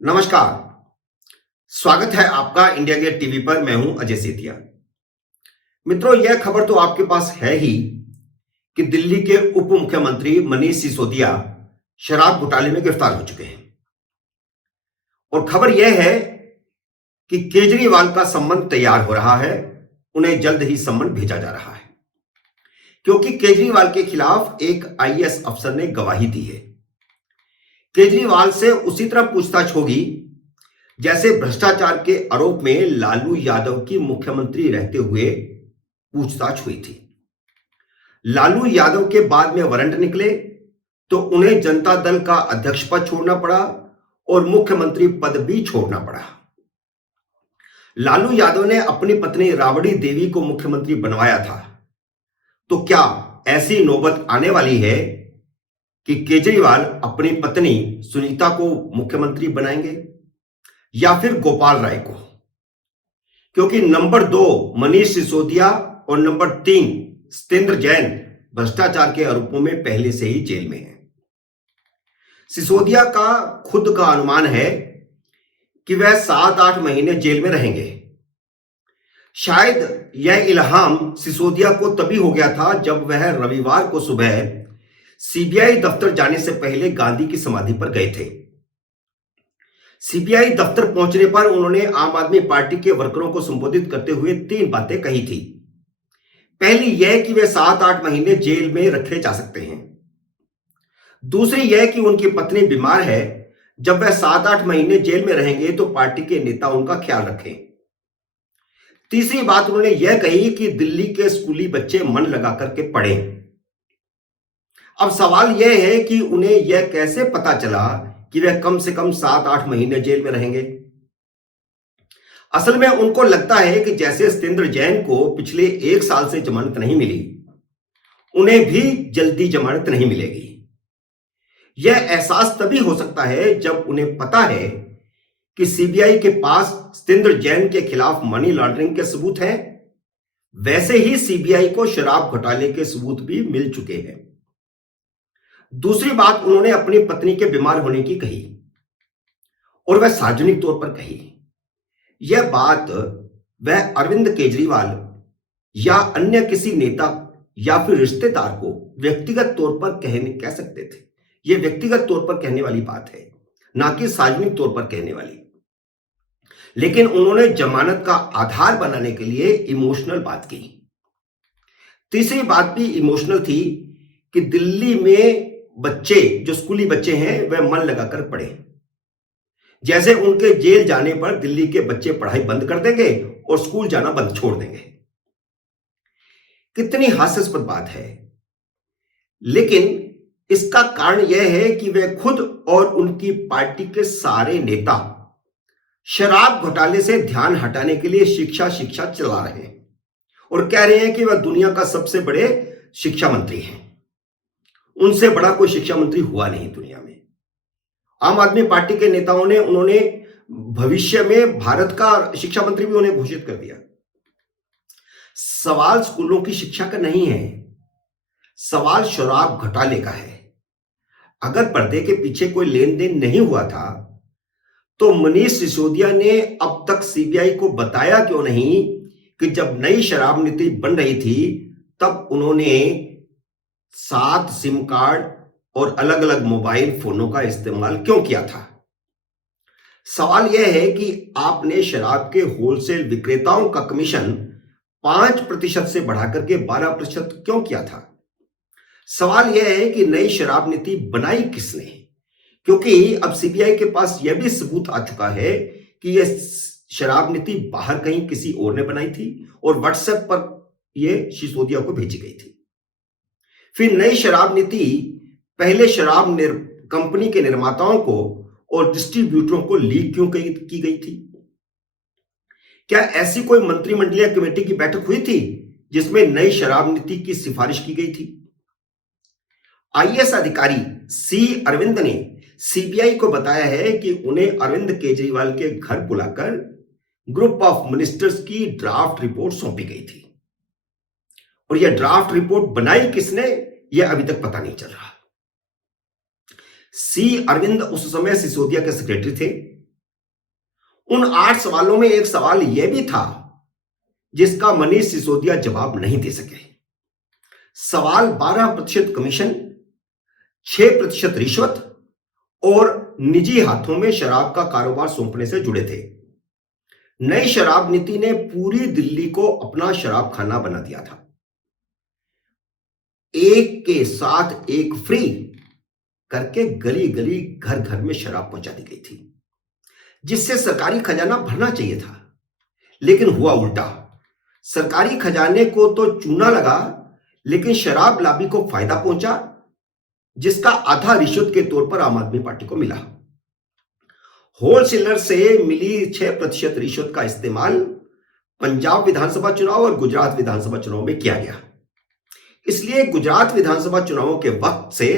नमस्कार। स्वागत है आपका इंडिया गेट टीवी पर। मैं हूं अजय सेतिया। मित्रों, यह खबर तो आपके पास है ही कि दिल्ली के उप मुख्यमंत्री मनीष सिसोदिया शराब घोटाले में गिरफ्तार हो चुके हैं। और खबर यह है कि केजरीवाल का सम्मन तैयार हो रहा है। उन्हें जल्द ही सम्मन भेजा जा रहा है, क्योंकि केजरीवाल के खिलाफ एक आईएएस अफसर ने गवाही दी है। केजरीवाल से उसी तरह पूछताछ होगी जैसे भ्रष्टाचार के आरोप में लालू यादव की मुख्यमंत्री रहते हुए पूछताछ हुई थी। लालू यादव के बाद में वारंट निकले तो उन्हें जनता दल का अध्यक्ष पद छोड़ना पड़ा और मुख्यमंत्री पद भी छोड़ना पड़ा। लालू यादव ने अपनी पत्नी राबड़ी देवी को मुख्यमंत्री बनवाया था, तो क्या ऐसी नौबत आने वाली है कि केजरीवाल अपनी पत्नी सुनीता को मुख्यमंत्री बनाएंगे या फिर गोपाल राय को? क्योंकि नंबर 2 मनीष सिसोदिया और नंबर 3 सत्येंद्र जैन भ्रष्टाचार के आरोपों में पहले से ही जेल में हैं। सिसोदिया का खुद का अनुमान है कि वह 7-8 महीने जेल में रहेंगे। शायद यह इल्हाम सिसोदिया को तभी हो गया था जब वह रविवार को सुबह सीबीआई दफ्तर जाने से पहले गांधी की समाधि पर गए थे। सीबीआई दफ्तर पहुंचने पर उन्होंने आम आदमी पार्टी के वर्करों को संबोधित करते हुए 3 बातें कही थी। पहली यह कि वे 7-8 महीने जेल में रखे जा सकते हैं। दूसरी यह कि उनकी पत्नी बीमार है, जब वह 7-8 महीने जेल में रहेंगे तो पार्टी के नेता उनका ख्याल रखें। तीसरी बात उन्होंने यह कही कि दिल्ली के स्कूली बच्चे मन लगा करके पढ़ें। अब सवाल यह है कि उन्हें यह कैसे पता चला कि वह कम से कम 7-8 महीने जेल में रहेंगे। असल में उनको लगता है कि जैसे सत्येंद्र जैन को पिछले 1 साल से जमानत नहीं मिली, उन्हें भी जल्दी जमानत नहीं मिलेगी। यह एहसास तभी हो सकता है जब उन्हें पता है कि सीबीआई के पास सत्येंद्र जैन के खिलाफ मनी लॉन्ड्रिंग के सबूत हैं। वैसे ही सीबीआई को शराब घोटाले के सबूत भी मिल चुके हैं। दूसरी बात उन्होंने अपनी पत्नी के बीमार होने की कही, और वह सार्वजनिक तौर पर कही। यह बात वह अरविंद केजरीवाल या अन्य किसी नेता या फिर रिश्तेदार को व्यक्तिगत तौर पर कह सकते थे। यह व्यक्तिगत तौर पर कहने वाली बात है, ना कि सार्वजनिक तौर पर कहने वाली। लेकिन उन्होंने जमानत का आधार बनाने के लिए इमोशनल बात की। तीसरी बात भी इमोशनल थी कि दिल्ली में बच्चे, जो स्कूली बच्चे हैं, वह मन लगाकर पढ़े। जैसे उनके जेल जाने पर दिल्ली के बच्चे पढ़ाई बंद कर देंगे और स्कूल जाना बंद छोड़ देंगे। कितनी हास्यास्पद बात है। लेकिन इसका कारण यह है कि वे खुद और उनकी पार्टी के सारे नेता शराब घोटाले से ध्यान हटाने के लिए शिक्षा चला रहे हैं और कह रहे हैं कि वह दुनिया का सबसे बड़े शिक्षा मंत्री हैं। उनसे बड़ा कोई शिक्षा मंत्री हुआ नहीं दुनिया में। आम आदमी पार्टी के नेताओं ने उन्होंने भविष्य में भारत का शिक्षा मंत्री भी उन्हें घोषित कर दिया। सवाल स्कूलों की शिक्षा का नहीं है, सवाल शराब घोटाले का है। अगर पर्दे के पीछे कोई लेन देन नहीं हुआ था तो मनीष सिसोदिया ने अब तक सीबीआई को बताया क्यों नहीं कि जब नई शराब नीति बन रही थी तब उन्होंने 7 सिम कार्ड और अलग अलग मोबाइल फोनों का इस्तेमाल क्यों किया था? सवाल यह है कि आपने शराब के होलसेल विक्रेताओं का कमीशन 5% से बढ़ाकर के 12% क्यों किया था? सवाल यह है कि नई शराब नीति बनाई किसने? क्योंकि अब सीबीआई के पास यह भी सबूत आ चुका है कि यह शराब नीति बाहर कहीं किसी और ने बनाई थी और व्हाट्सएप पर यह सिसोदिया को भेजी गई थी। फिर नई शराब नीति पहले शराब कंपनी के निर्माताओं को और डिस्ट्रीब्यूटरों को लीक क्यों की गई थी? क्या ऐसी कोई मंत्रिमंडलीय कमेटी की बैठक हुई थी जिसमें नई शराब नीति की सिफारिश की गई थी? आईएएस अधिकारी सी अरविंद ने सीबीआई को बताया है कि उन्हें अरविंद केजरीवाल के घर बुलाकर ग्रुप ऑफ मिनिस्टर्स की ड्राफ्ट रिपोर्ट सौंपी गई थी, और यह ड्राफ्ट रिपोर्ट बनाई किसने, यह अभी तक पता नहीं चल रहा। सी अरविंद उस समय सिसोदिया के सेक्रेटरी थे उन 8 सवालों में एक सवाल यह भी था जिसका मनीष सिसोदिया जवाब नहीं दे सके। सवाल 12% कमीशन, 6% रिश्वत और निजी हाथों में शराब का कारोबार सौंपने से जुड़े थे। नई शराब नीति ने पूरी दिल्ली को अपना शराब खाना बना दिया था। एक के साथ एक फ्री करके गली गली घर घर में शराब पहुंचा दी गई थी, जिससे सरकारी खजाना भरना चाहिए था, लेकिन हुआ उल्टा। सरकारी खजाने को तो चूना लगा, लेकिन शराब लाबी को फायदा पहुंचा, जिसका आधा रिश्वत के तौर पर आम आदमी पार्टी को मिला। होलसेलर से मिली 6% रिश्वत का इस्तेमाल पंजाब विधानसभा चुनाव और गुजरात विधानसभा चुनाव में किया गया। इसलिए गुजरात विधानसभा चुनावों के वक्त से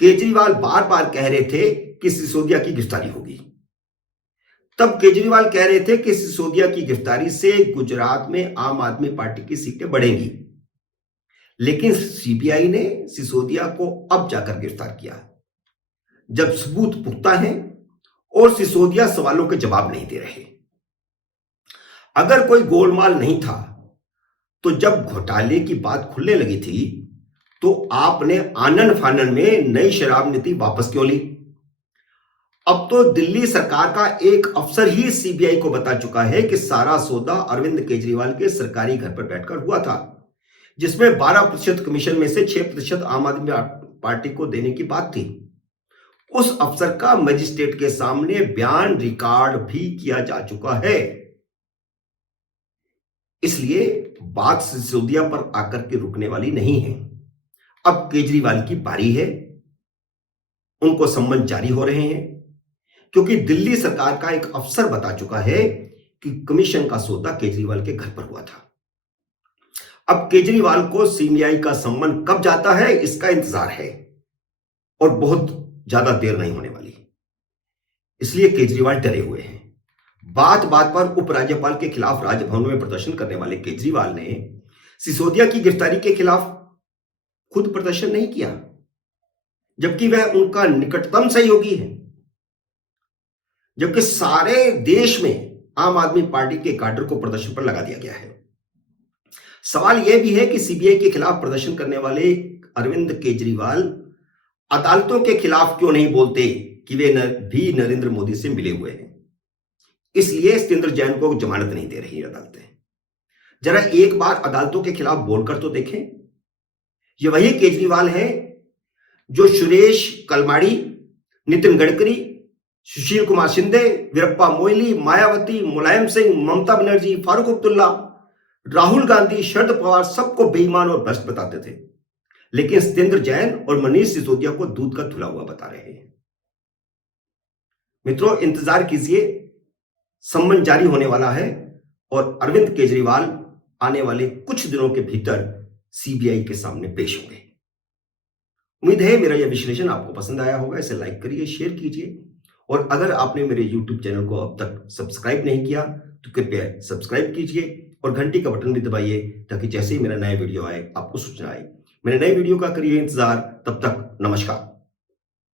केजरीवाल बार बार कह रहे थे कि सिसोदिया की गिरफ्तारी होगी। तब केजरीवाल कह रहे थे कि सिसोदिया की गिरफ्तारी से गुजरात में आम आदमी पार्टी की सीटें बढ़ेंगी, लेकिन सीबीआई ने सिसोदिया को अब जाकर गिरफ्तार किया, जब सबूत पुख्ता हैं और सिसोदिया सवालों के जवाब नहीं दे रहे। अगर कोई गोलमाल नहीं था तो जब घोटाले की बात खुलने लगी थी तो आपने आनन फानन में नई शराब नीति वापस क्यों ली? अब तो दिल्ली सरकार का एक अफसर ही सीबीआई को बता चुका है कि सारा सौदा अरविंद केजरीवाल के सरकारी घर पर बैठकर हुआ था, जिसमें 12% कमीशन में से 6% आम आदमी पार्टी को देने की बात थी। उस अफसर का मजिस्ट्रेट के सामने बयान रिकॉर्ड भी किया जा चुका है। इसलिए बात सिसोदिया पर आकर के रुकने वाली नहीं है। अब केजरीवाल की बारी है, उनको सम्मन जारी हो रहे हैं, क्योंकि दिल्ली सरकार का एक अफसर बता चुका है कि कमीशन का सौदा केजरीवाल के घर पर हुआ था। अब केजरीवाल को सीबीआई का सम्मन कब जाता है, इसका इंतजार है और बहुत ज्यादा देर नहीं होने वाली। इसलिए केजरीवाल डरे हुए हैं। बात बात पर उपराज्यपाल के खिलाफ राजभवन में प्रदर्शन करने वाले केजरीवाल ने सिसोदिया की गिरफ्तारी के खिलाफ खुद प्रदर्शन नहीं किया, जबकि वह उनका निकटतम सहयोगी है। जबकि सारे देश में आम आदमी पार्टी के काडर को प्रदर्शन पर लगा दिया गया है। सवाल यह भी है कि सीबीआई के खिलाफ प्रदर्शन करने वाले अरविंद केजरीवाल अदालतों के खिलाफ क्यों नहीं बोलते कि वे भी नरेंद्र मोदी से मिले हुए हैं। इसलिए सत्येंद्र जैन को जमानत नहीं दे रही अदालतें। जरा एक बार अदालतों के खिलाफ बोलकर तो देखें। ये वही केजरीवाल है जो सुरेश कलमाड़ी, नितिन गडकरी, सुशील कुमार शिंदे, वीरप्पा मोइली, मायावती, मुलायम सिंह, ममता बनर्जी, फारूक अब्दुल्ला, राहुल गांधी, शरद पवार सबको बेईमान और भ्रष्ट बताते थे, लेकिन सत्येंद्र जैन और मनीष सिसोदिया को दूध का धुला हुआ बता रहे हैं। मित्रों, इंतजार कीजिए, सम्मन जारी होने वाला है और अरविंद केजरीवाल आने वाले कुछ दिनों के भीतर सीबीआई के सामने पेश होंगे। उम्मीद है मेरा यह विश्लेषण आपको पसंद आया होगा। इसे लाइक करिए, शेयर कीजिए, और अगर आपने मेरे YouTube चैनल को अब तक सब्सक्राइब नहीं किया तो कृपया सब्सक्राइब कीजिए और घंटी का बटन भी दबाइए, ताकि जैसे ही मेरा नया वीडियो आए आपको सूचना आए। मेरे नए वीडियो का करिए इंतजार। तब तक नमस्कार।